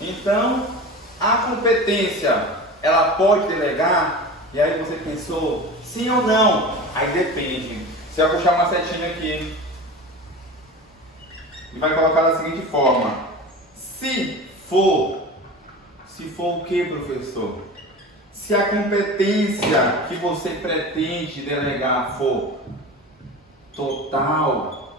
Então, a competência, ela pode delegar? E aí você pensou, sim ou não? Aí depende. Você vai puxar uma setinha aqui e vai colocar da seguinte forma: se for o que, professor? Se a competência que você pretende delegar for total,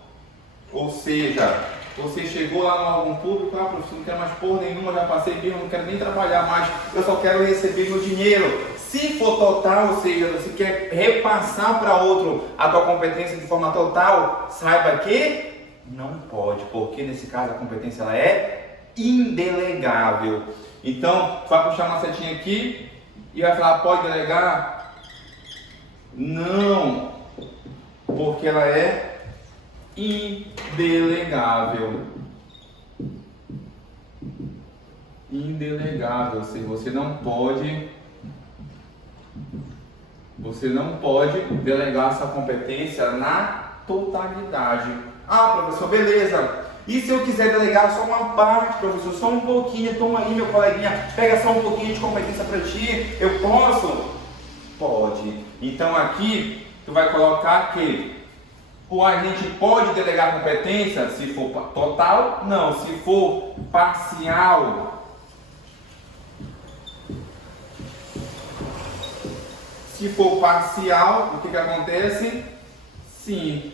ou seja, você chegou lá no órgão público, professor, não quero mais porra nenhuma, já passei bem, não quero nem trabalhar mais, eu só quero receber meu dinheiro. Se for total, ou seja, você quer repassar para outro a tua competência de forma total, saiba que não pode, porque nesse caso a competência ela é indelegável. Então, vai puxar uma setinha aqui e vai falar, pode delegar? Não, porque ela é indelegável. Indelegável, ou seja, você não pode delegar essa competência na totalidade. Ah, professor, beleza. E se eu quiser delegar só uma parte, professor, só um pouquinho, toma aí, meu coleguinha, pega só um pouquinho de competência para ti, eu posso? Pode. Então aqui, tu vai colocar que o agente pode delegar competência se for total? Não. Se for parcial. Se for parcial, o que acontece? Sim.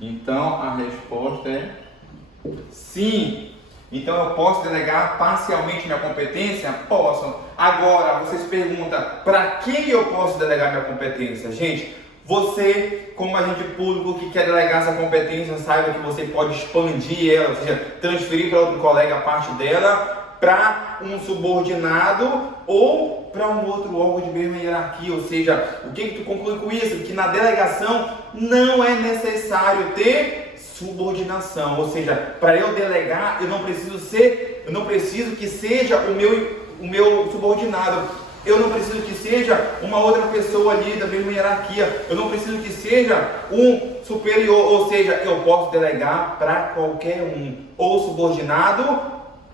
Então a resposta é sim. Então eu posso delegar parcialmente minha competência? Posso. Agora vocês perguntam, para quem eu posso delegar minha competência? Gente, você, como agente público que quer delegar essa competência, saiba que você pode expandir ela, ou seja, transferir para outro colega a parte dela, para um subordinado ou para um outro órgão de mesma hierarquia. Ou seja, o que tu conclui com isso? Que na delegação não é necessário ter subordinação. Ou seja, para eu delegar, eu não preciso que seja o meu subordinado. Eu não preciso que seja uma outra pessoa ali da mesma hierarquia. Eu não preciso que seja um superior. Ou seja, eu posso delegar para qualquer um, ou subordinado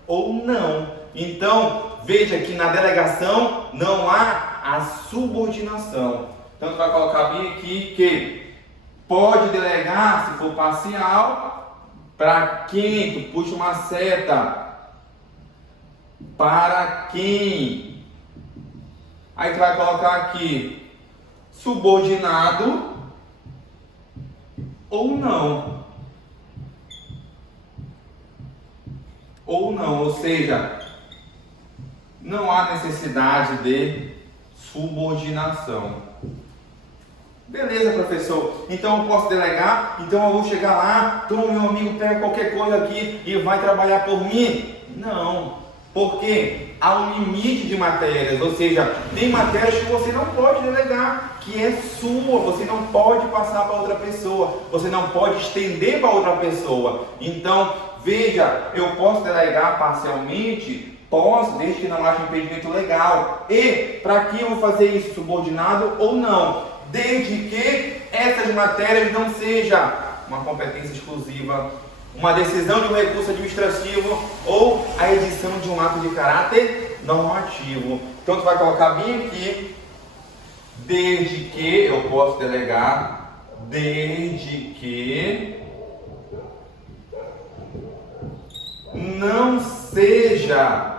ou não. Então, veja que na delegação não há a subordinação. Então, tu vai colocar bem aqui que pode delegar, se for parcial, para quem? Tu puxa uma seta. Para quem? Aí tu vai colocar aqui subordinado ou não. Ou seja, não há necessidade de subordinação. Beleza, professor, então eu posso delegar, então eu vou chegar lá, então meu amigo pega qualquer coisa aqui e vai trabalhar por mim? Não, porque há um limite de matérias, ou seja, tem matérias que você não pode delegar, que é sua, você não pode passar para outra pessoa, você não pode estender para outra pessoa. Então, veja, eu posso delegar parcialmente? Posso, desde que não haja impedimento legal. E para quem eu vou fazer isso, subordinado ou não? Desde que essas matérias não sejam uma competência exclusiva, uma decisão de um recurso administrativo ou a edição de um ato de caráter normativo. Então tu vai colocar bem aqui, desde que eu posso delegar, desde que não seja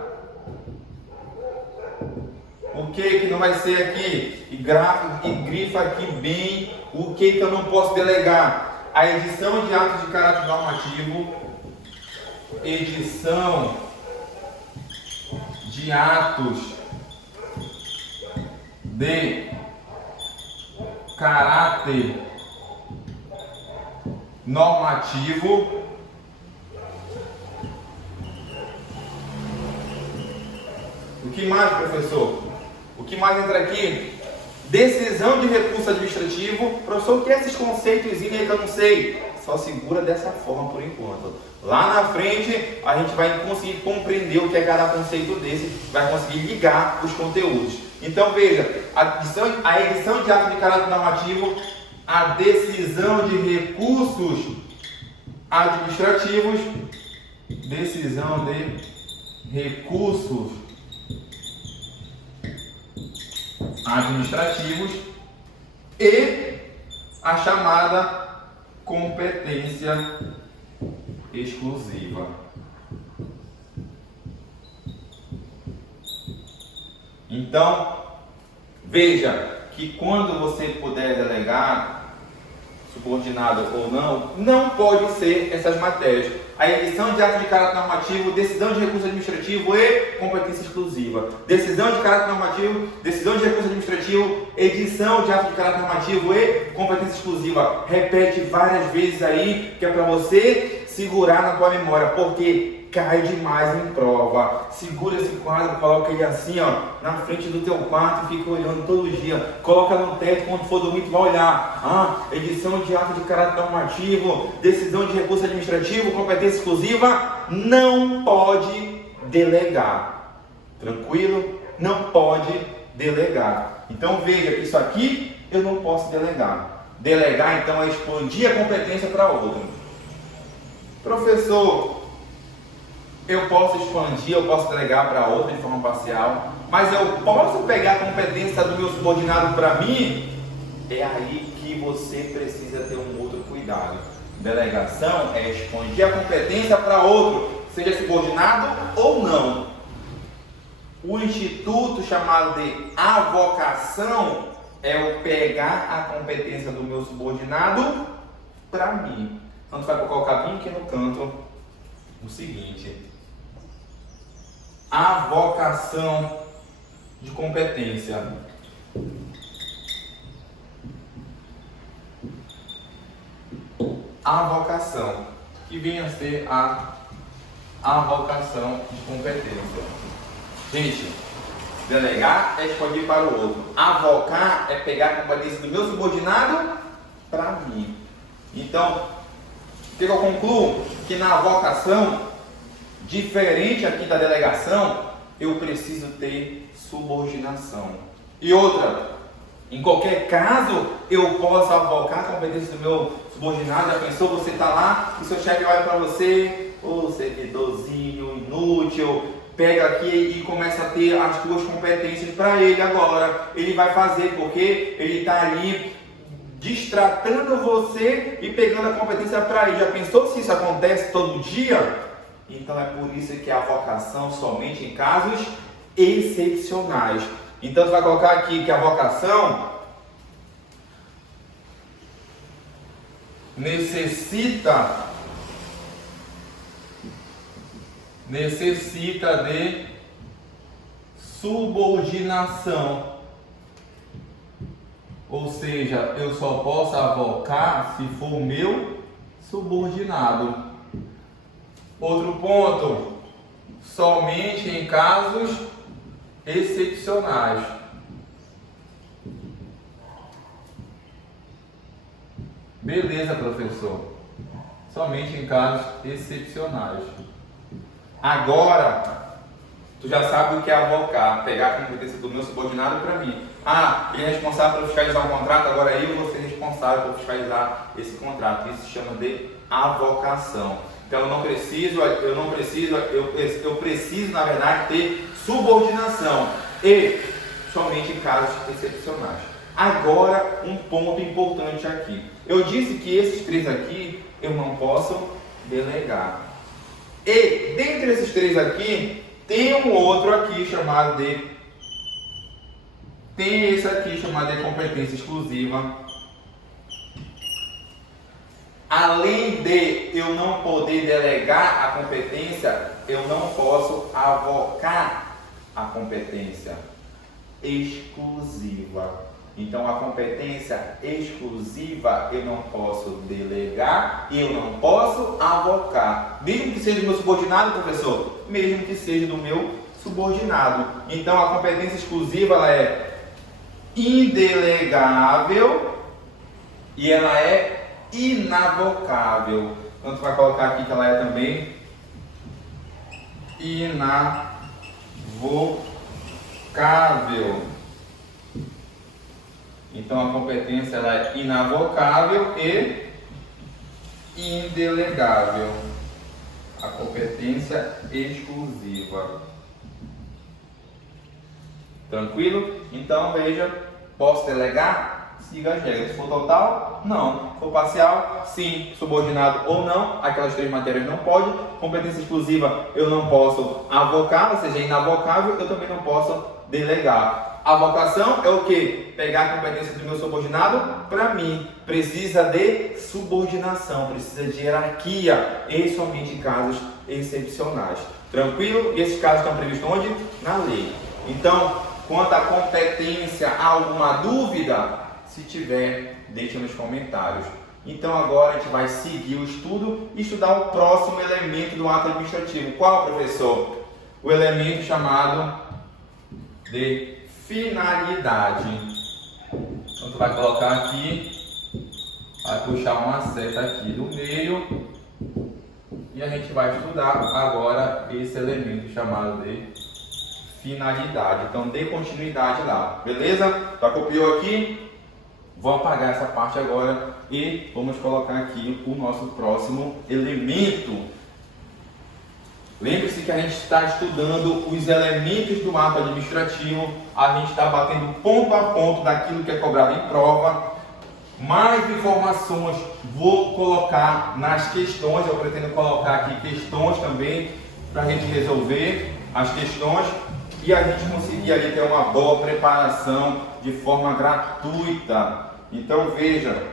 o que não vai ser aqui, e grifa aqui bem o que eu não posso delegar. A edição de atos de caráter normativo, edição de atos de caráter normativo. O que mais, professor? O que mais entra aqui? Decisão de recurso administrativo. Professor, o que é esses conceitos aí que eu não sei? Só segura dessa forma por enquanto. Lá na frente, a gente vai conseguir compreender o que é cada conceito desse, vai conseguir ligar os conteúdos. Então, veja, a edição de ato de caráter normativo, a decisão de recursos administrativos decisão de recursos administrativos e a chamada competência exclusiva. Então, veja que quando você puder delegar, subordinado ou não, não pode ser essas matérias: a edição de ato de caráter normativo, decisão de recurso administrativo e competência exclusiva. Decisão de caráter normativo, decisão de recurso administrativo, edição de ato de caráter normativo e competência exclusiva. Repete várias vezes aí, que é para você segurar na tua memória, porque cai demais em prova. Segura esse quadro, coloca ele assim, ó, na frente do teu quarto e fica olhando todo dia. Coloca no teto, quando for dormir tu vai olhar. Edição de ato de caráter normativo, decisão de recurso administrativo, competência exclusiva. Não pode delegar. Tranquilo? Não pode delegar. Então veja que isso aqui eu não posso delegar. Delegar então é expandir a competência para outro. Professor, eu posso expandir, eu posso delegar para outra de forma parcial, mas eu posso pegar a competência do meu subordinado para mim? É aí que você precisa ter um outro cuidado. Delegação é expandir a competência para outro, seja subordinado ou não. O instituto chamado de avocação é eu pegar a competência do meu subordinado para mim. Então, você vai colocar bem aqui no canto o seguinte: avocação de competência. Avocação, que vem a ser a avocação de competência. Gente, delegar é expandir para o outro. Avocar é pegar a competência do meu subordinado para mim. Então, o que eu concluo? Que na avocação, diferente aqui da delegação, eu preciso ter subordinação. E outra, em qualquer caso, eu posso avocar a competência do meu subordinado. Já pensou, você está lá e seu chefe olha para você, ô servidorzinho inútil, pega aqui e começa a ter as tuas competências para ele agora. Ele vai fazer porque ele está ali distratando você e pegando a competência para ele. Já pensou se isso acontece todo dia? Então é por isso que a avocação somente em casos excepcionais. Então você vai colocar aqui que a avocação necessita de subordinação. Ou seja, eu só posso avocar se for meu subordinado. Outro ponto, somente em casos excepcionais. Beleza, professor. Somente em casos excepcionais. Agora, tu já sabe o que é avocar, pegar a competência do meu subordinado para mim. Ele é responsável por fiscalizar um contrato, agora eu vou ser responsável por fiscalizar esse contrato. Isso se chama de avocação. Então eu preciso, na verdade, ter subordinação e somente em casos excepcionais. Agora, um ponto importante aqui. Eu disse que esses três aqui eu não posso delegar. E dentre esses três aqui, tem um outro aqui chamado de... Tem esse aqui chamado de competência exclusiva. Além de eu não poder delegar a competência, eu não posso avocar a competência exclusiva. Então, a competência exclusiva eu não posso delegar e eu não posso avocar. Mesmo que seja do meu subordinado, professor? Mesmo que seja do meu subordinado. Então, a competência exclusiva ela é indelegável e ela é inavocável. Então, tu vai colocar aqui que ela é também inavocável. Então a competência ela é inavocável e indelegável. a competência exclusiva. Tranquilo? Então, veja, posso delegar? Siga as regras. Se for total, não. Se for parcial, sim. Subordinado ou não, aquelas 3 matérias não pode. Competência exclusiva, eu não posso avocar, ou seja, é inavocável, eu também não posso delegar. Avocação é o que? Pegar a competência do meu subordinado para mim. Precisa de subordinação, precisa de hierarquia, e somente em casos excepcionais. Tranquilo? E esses casos estão previstos onde? Na lei. Então, quanto à competência, há alguma dúvida? Se tiver, deixa nos comentários. Então agora a gente vai seguir o estudo e estudar o próximo elemento do ato administrativo. Qual, professor? O elemento chamado de finalidade. Então tu vai colocar aqui, vai puxar uma seta aqui do meio e a gente vai estudar agora esse elemento chamado de finalidade. Então dê continuidade lá, beleza? Já copiou aqui? Vou apagar essa parte agora e vamos colocar aqui o nosso próximo elemento. Lembre-se que a gente está estudando os elementos do ato administrativo, a gente está batendo ponto a ponto daquilo que é cobrado em prova. Mais informações vou colocar nas questões, eu pretendo colocar aqui questões também para a gente resolver as questões e a gente conseguir ali ter uma boa preparação de forma gratuita. Então veja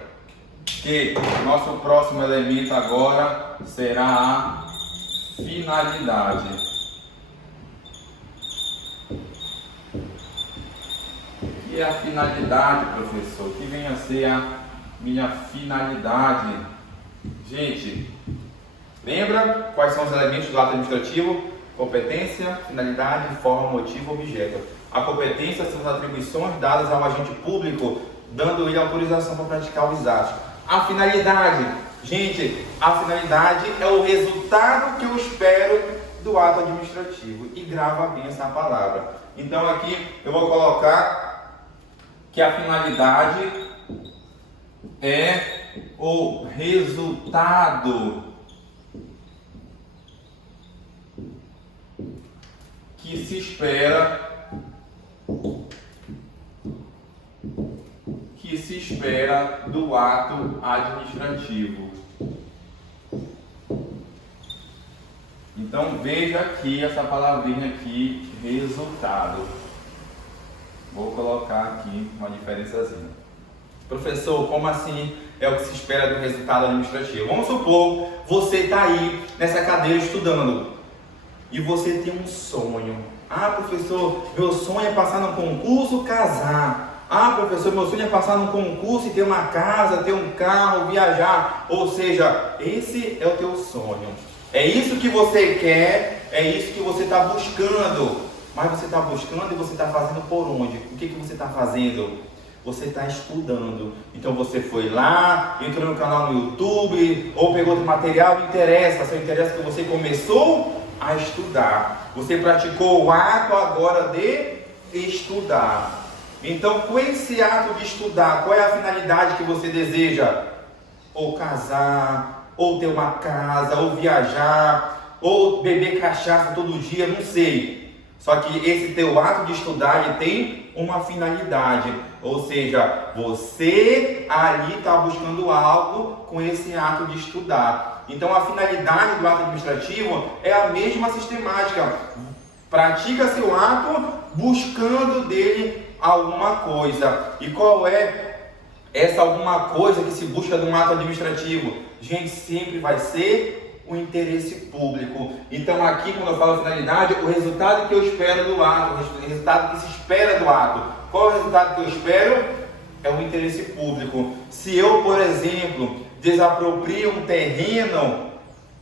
que nosso próximo elemento agora será a finalidade. O que é a finalidade, professor? O que vem a ser a minha finalidade? Gente, lembra quais são os elementos do ato administrativo? Competência, finalidade, forma, motivo, objeto. A competência são as atribuições dadas ao agente público, dando-lhe autorização para praticar os atos. A finalidade, gente, a finalidade é o resultado que eu espero do ato administrativo. E grava bem essa palavra. Então aqui eu vou colocar que a finalidade é o resultado que se espera do ato administrativo. Então veja aqui essa palavrinha aqui, resultado. Vou colocar aqui uma diferençazinha. Professor, como assim é o que se espera do resultado administrativo? Vamos supor, você está aí nessa cadeira estudando e você tem um sonho. Ah, professor, meu sonho é passar no concurso, casar. Ah, professor, meu sonho é passar no concurso e ter uma casa, ter um carro, viajar. Ou seja, esse é o teu sonho. É isso que você quer, é isso que você está buscando. Mas você está buscando e você está fazendo por onde? O que você está fazendo? Você está estudando. Então você foi lá, entrou no canal no YouTube, ou pegou outro material, não interessa. Só interessa que você começou a estudar. Você praticou o ato agora de estudar. Então, com esse ato de estudar, qual é a finalidade que você deseja? Ou casar, ou ter uma casa, ou viajar, ou beber cachaça todo dia, não sei. Só que esse teu ato de estudar, ele tem uma finalidade. Ou seja, você ali está buscando algo com esse ato de estudar. Então, a finalidade do ato administrativo é a mesma sistemática. Pratica seu ato buscando dele alguma coisa. E qual é essa alguma coisa que se busca de um ato administrativo? Gente, sempre vai ser o interesse público. Então aqui, quando eu falo finalidade, o resultado que eu espero do ato, o resultado que se espera do ato. Qual é o resultado que eu espero? É o interesse público. Se eu, por exemplo, desaproprio um terreno,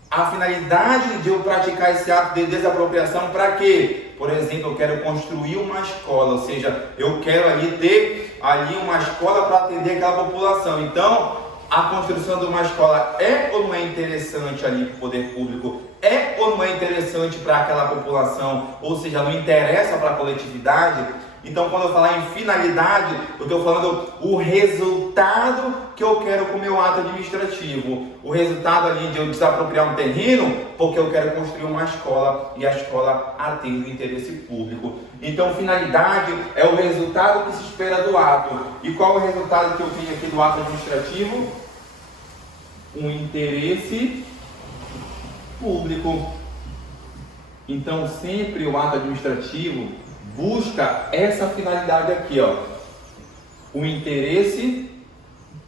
a finalidade de eu praticar esse ato de desapropriação para quê? Por exemplo, eu quero construir uma escola, ou seja, eu quero ali ter ali uma escola para atender aquela população. Então, a construção de uma escola é ou não é interessante ali para o poder público? É ou não é interessante para aquela população? Ou seja, não interessa para a coletividade? Então, quando eu falar em finalidade, eu estou falando o resultado que eu quero com o meu ato administrativo. O resultado ali de eu desapropriar um terreno, porque eu quero construir uma escola e a escola atende o interesse público. Então, finalidade é o resultado que se espera do ato. E qual é o resultado que eu tenho aqui do ato administrativo? Um interesse público. Então, sempre o ato administrativo busca essa finalidade aqui, ó, o interesse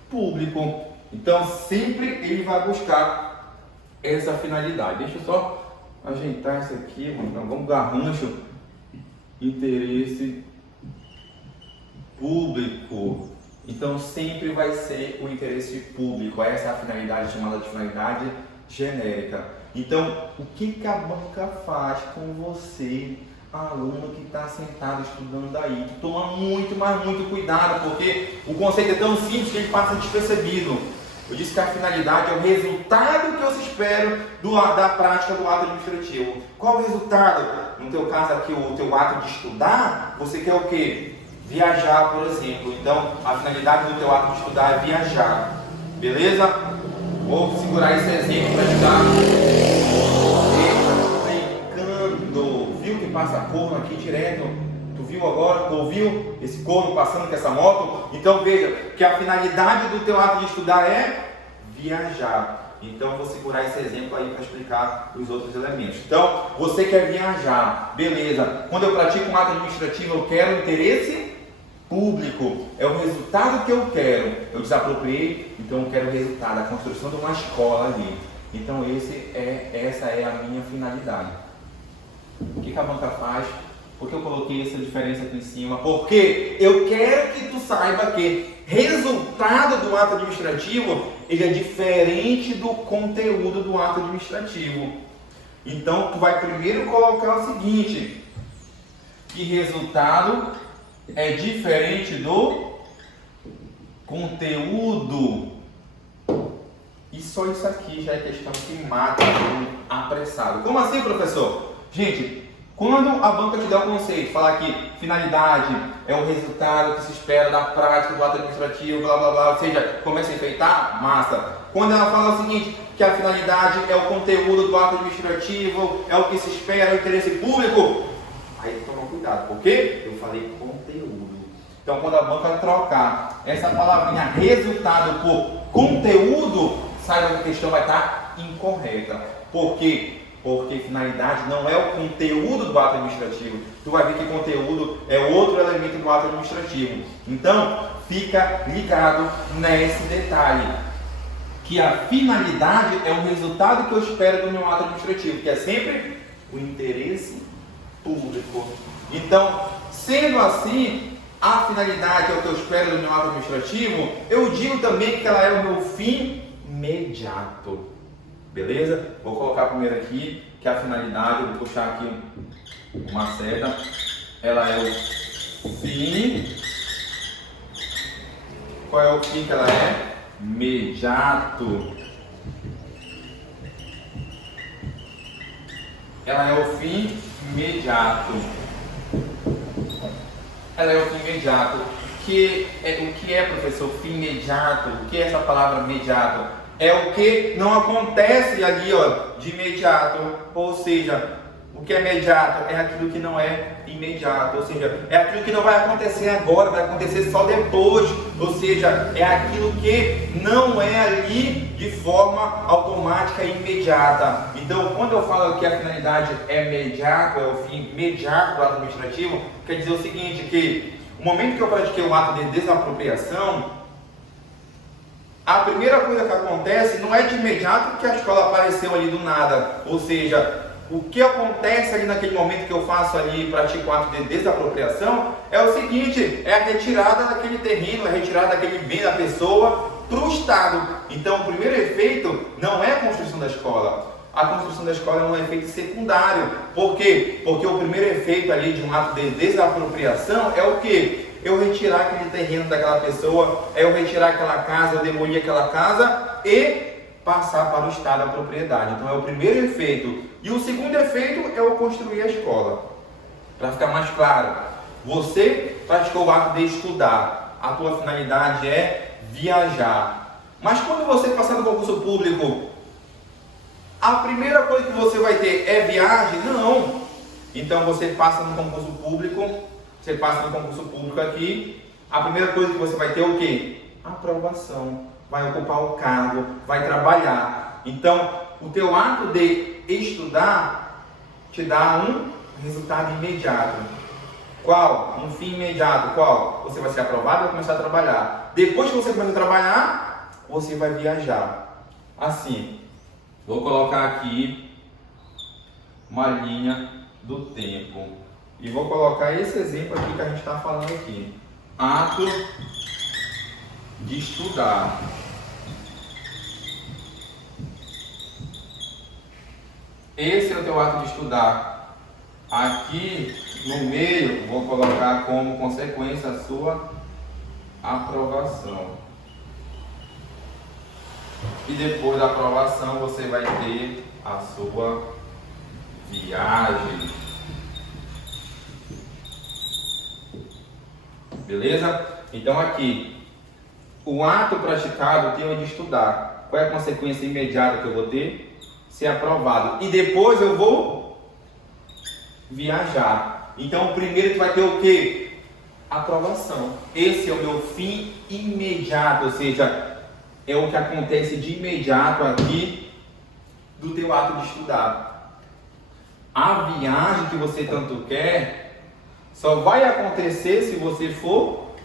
público. Então, sempre ele vai buscar essa finalidade. Deixa eu só ajeitar isso aqui, então vamos dar rancho. Interesse público. Então, sempre vai ser o interesse público. Essa é a finalidade chamada de finalidade genérica. Então, o que a banca faz com você, aluno que está sentado estudando aí? Toma muito, mas muito cuidado, porque o conceito é tão simples que ele passa despercebido. Eu disse que a finalidade é o resultado que eu espero da prática do ato administrativo. Qual o resultado? No teu caso aqui, o teu ato de estudar, você quer o quê? Viajar, por exemplo. Então, a finalidade do teu ato de estudar é viajar. Beleza? Vou segurar esse exemplo para ajudar. Brincando. Viu que passa corno aqui direto? Tu viu agora? Tu ouviu esse corno passando com essa moto? Então veja que a finalidade do teu ato de estudar é viajar. Então vou segurar esse exemplo aí para explicar os outros elementos. Então, você quer viajar, beleza. Quando eu pratico um ato administrativo, eu quero interesse público, é o resultado que eu quero. Eu desapropriei, então eu quero o resultado, a construção de uma escola ali. Então essa é a minha finalidade. O que a banca faz? Por que eu coloquei essa diferença aqui em cima? Porque eu quero que tu saiba que resultado do ato administrativo ele é diferente do conteúdo do ato administrativo. Então tu vai primeiro colocar o seguinte, que resultado é diferente do conteúdo. E só isso aqui já é questão que mata um apressado. Como assim, professor? Gente, quando a banca te dá um conceito, falar que finalidade é o resultado que se espera da prática do ato administrativo, blá blá blá, ou seja, começa a enfeitar, massa. Quando ela fala o seguinte, que a finalidade é o conteúdo do ato administrativo, é o que se espera, é o interesse público, aí toma cuidado, porque eu falei conteúdo. Então, quando a banca trocar essa palavrinha resultado por conteúdo, saiba que a questão vai estar incorreta. Por quê? Porque finalidade não é o conteúdo do ato administrativo. Tu vai ver que conteúdo é outro elemento do ato administrativo. Então, fica ligado nesse detalhe, que a finalidade é o resultado que eu espero do meu ato administrativo, que é sempre o interesse público. Então, sendo assim, a finalidade é o que eu espero do meu ato administrativo, eu digo também que ela é o meu fim imediato. Beleza? Vou colocar primeiro aqui que a finalidade, eu vou puxar aqui uma seta, ela é o fim. Qual é o fim que ela é? Imediato. Ela é o fim imediato. Ela é o fim imediato. O que é, professor, fim imediato? O que é essa palavra imediato? É o que não acontece ali, ó, de imediato. Ou seja, o que é imediato é aquilo que não é imediato. Ou seja, é aquilo que não vai acontecer agora, vai acontecer só depois. Ou seja, é aquilo que não é ali de forma automática e imediata. Então, quando eu falo que a finalidade é imediato, é o fim imediato do ato administrativo, quer dizer o seguinte, que o momento que eu pratiquei o ato de desapropriação, a primeira coisa que acontece não é de imediato porque a escola apareceu ali do nada. Ou seja, o que acontece ali naquele momento que eu faço ali, pratico o ato de desapropriação, é o seguinte, é a retirada daquele terreno, é a retirada daquele bem da pessoa para o Estado. Então, o primeiro efeito não é a construção da escola. A construção da escola é um efeito secundário. Por quê? Porque o primeiro efeito ali de um ato de desapropriação é o quê? Eu retirar aquele terreno daquela pessoa, é eu retirar aquela casa, eu demolir aquela casa e passar para o Estado a propriedade. Então é o primeiro efeito. E o segundo efeito é eu construir a escola. Para ficar mais claro, Você praticou o ato de estudar. A tua finalidade é viajar. Mas quando você passar no concurso público, a primeira coisa que você vai ter é viagem? Não. Então você passa no concurso público, aqui, a primeira coisa que você vai ter é o quê? Aprovação. Vai ocupar o cargo, vai trabalhar. Então, o teu ato de estudar te dá um resultado imediato. Qual? Um fim imediato. Qual? Você vai ser aprovado e vai começar a trabalhar. Depois que você começar a trabalhar, você vai viajar. Assim, vou colocar aqui uma linha do tempo. E vou colocar esse exemplo aqui que a gente está falando aqui. Ato de estudar. Esse é o teu ato de estudar. Aqui no meio, vou colocar como consequência a sua aprovação. E depois da aprovação, você vai ter a sua viagem. Beleza? Então aqui, o ato praticado tem o de estudar. Qual é a consequência imediata que eu vou ter? Ser aprovado. E depois eu vou viajar. Então o primeiro que vai ter o quê? Aprovação. Esse é o meu fim imediato, ou seja, é o que acontece de imediato aqui do teu ato de estudar. A viagem que você tanto quer só vai acontecer se você for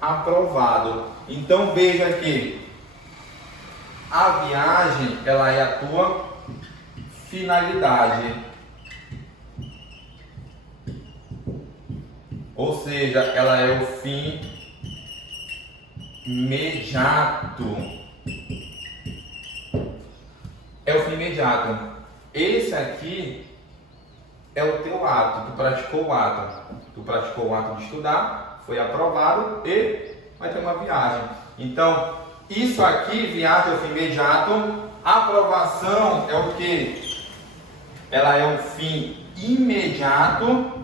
aprovado. Então veja aqui, a viagem, ela é a tua finalidade. Ou seja, ela é o fim imediato. É o fim imediato. Esse aqui é o teu ato. Tu praticou o ato. Tu praticou o ato de estudar, foi aprovado e vai ter uma viagem. Então, isso aqui, viagem é o fim imediato. Aprovação é o que? Ela é o fim imediato.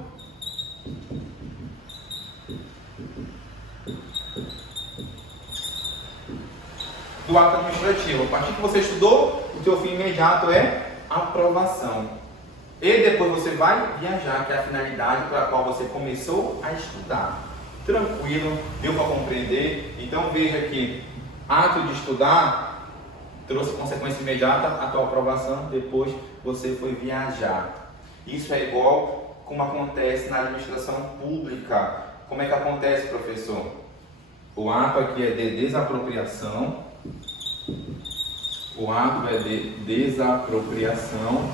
Do ato administrativo. A partir que você estudou, o teu fim imediato é aprovação. E depois você vai viajar, que é a finalidade para a qual você começou a estudar. Tranquilo, deu para compreender? Então veja que ato de estudar trouxe consequência imediata, a tua aprovação, depois você foi viajar. Isso é igual como acontece na administração pública. Como é que acontece, professor? O ato aqui é de desapropriação. O ato é de desapropriação.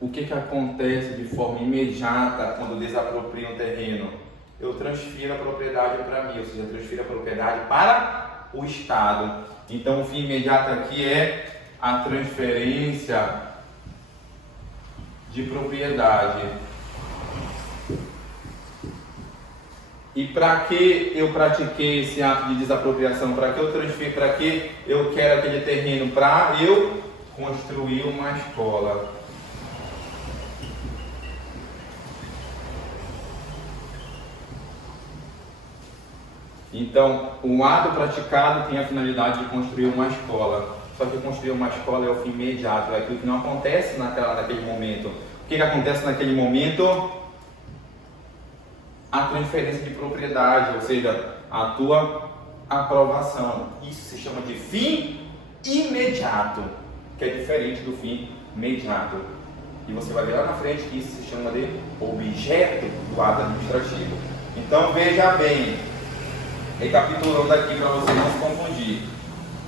O que acontece de forma imediata quando desaproprio um terreno? Eu transfiro a propriedade para mim, ou seja, transfiro a propriedade para o Estado. Então o fim imediato aqui é a transferência de propriedade. E para que eu pratiquei esse ato de desapropriação? Para que eu transfiro? Para que eu quero aquele terreno? Para eu construir uma escola. Então, o ato praticado tem a finalidade de construir uma escola. Só que construir uma escola é o fim imediato, é aquilo que não acontece naquele momento. O que acontece naquele momento? A transferência de propriedade, ou seja, a tua aprovação. Isso se chama de fim imediato, que é diferente do fim imediato. E você vai ver lá na frente que isso se chama de objeto do ato administrativo. Então veja bem, recapitulando aqui para você não se confundir.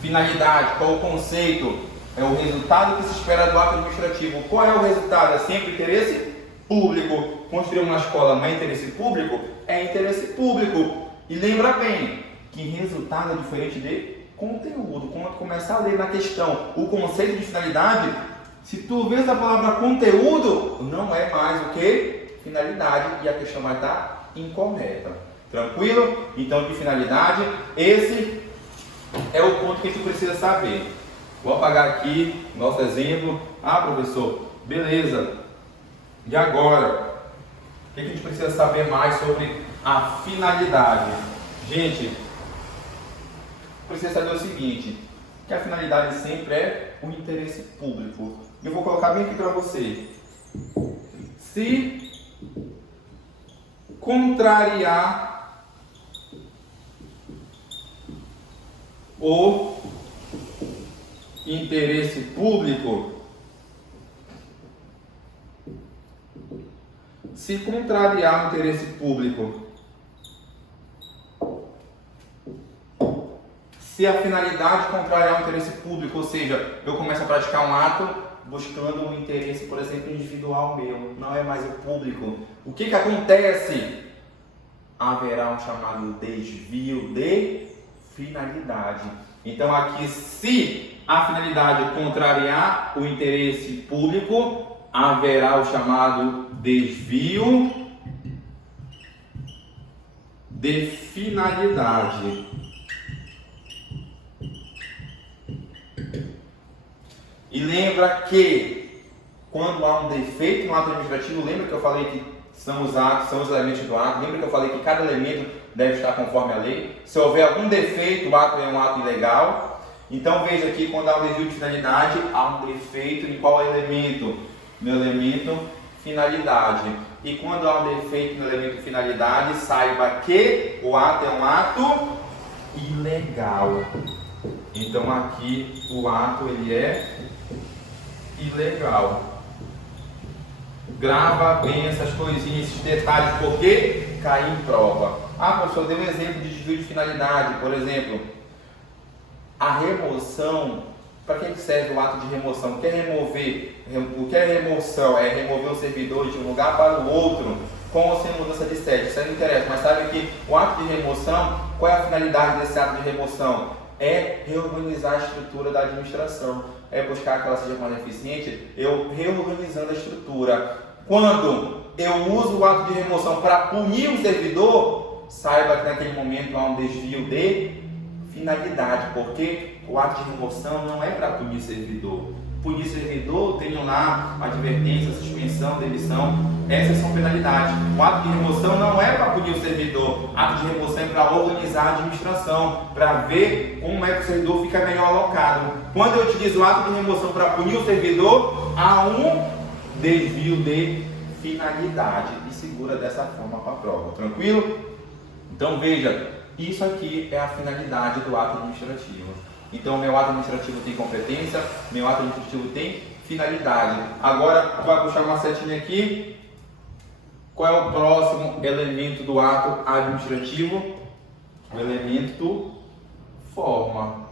Finalidade, qual o conceito? É o resultado que se espera do ato administrativo. Qual é o resultado? É sempre interesse público. Construir uma escola não é interesse público? É interesse público. E lembra bem que resultado é diferente de conteúdo. Quando tu começar a ler na questão o conceito de finalidade, se tu vês a palavra conteúdo, não é mais o que finalidade e a questão vai estar incorreta. Tranquilo? Então, de finalidade, esse é o ponto que tu precisa saber. Vou apagar aqui nosso exemplo. Ah, professor, beleza. E agora? O que a gente precisa saber mais sobre a finalidade? Gente, precisa saber o seguinte, que a finalidade sempre é o interesse público. Eu vou colocar bem aqui para você. Se contrariar o interesse público, se contrariar o interesse público, se a finalidade contrariar o interesse público, ou seja, eu começo a praticar um ato buscando um interesse, por exemplo, individual meu, não é mais o público. O que acontece? Haverá um chamado desvio de finalidade. Então aqui, se a finalidade contrariar o interesse público, haverá o chamado desvio de finalidade. E lembra que quando há um defeito no ato administrativo, lembra que eu falei que são os atos, são os elementos do ato, lembra que eu falei que cada elemento deve estar conforme a lei? Se houver algum defeito, o ato é um ato ilegal. Então veja aqui, quando há um desvio de finalidade, há um defeito em qual elemento? No elemento finalidade. E quando há um defeito no elemento finalidade, saiba que o ato é um ato ilegal. Então aqui o ato ele é ilegal. Grava bem essas coisinhas, esses detalhes, porque cai em prova. Ah, professor, deu um exemplo de desvio de finalidade, por exemplo. A remoção, para que serve o ato de remoção? O que é remoção? É remover um servidor de um lugar para o outro, com ou sem mudança de sede. Isso aí não interessa, mas sabe que o ato de remoção, qual é a finalidade desse ato de remoção? É reorganizar a estrutura da administração, é buscar que ela seja mais eficiente, eu reorganizando a estrutura. Quando eu uso o ato de remoção para punir um servidor, saiba que naquele momento há um desvio de finalidade, porque o ato de remoção não é para punir servidor. Punir servidor, tenho lá advertência, suspensão, demissão, essas são penalidades. O ato de remoção não é para punir o servidor, o ato de remoção é para organizar a administração, para ver como é que o servidor fica melhor alocado. Quando eu utilizo o ato de remoção para punir o servidor, há um desvio de finalidade e segura dessa forma para a prova, tranquilo? Então veja, isso aqui é a finalidade do ato administrativo. Então, meu ato administrativo tem competência, meu ato administrativo tem finalidade. Agora, vai puxar uma setinha aqui. Qual é o próximo elemento do ato administrativo? O elemento forma.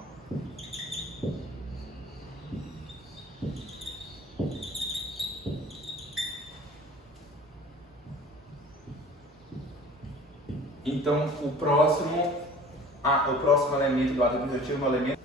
Então, o próximo elemento do ato administrativo é o elemento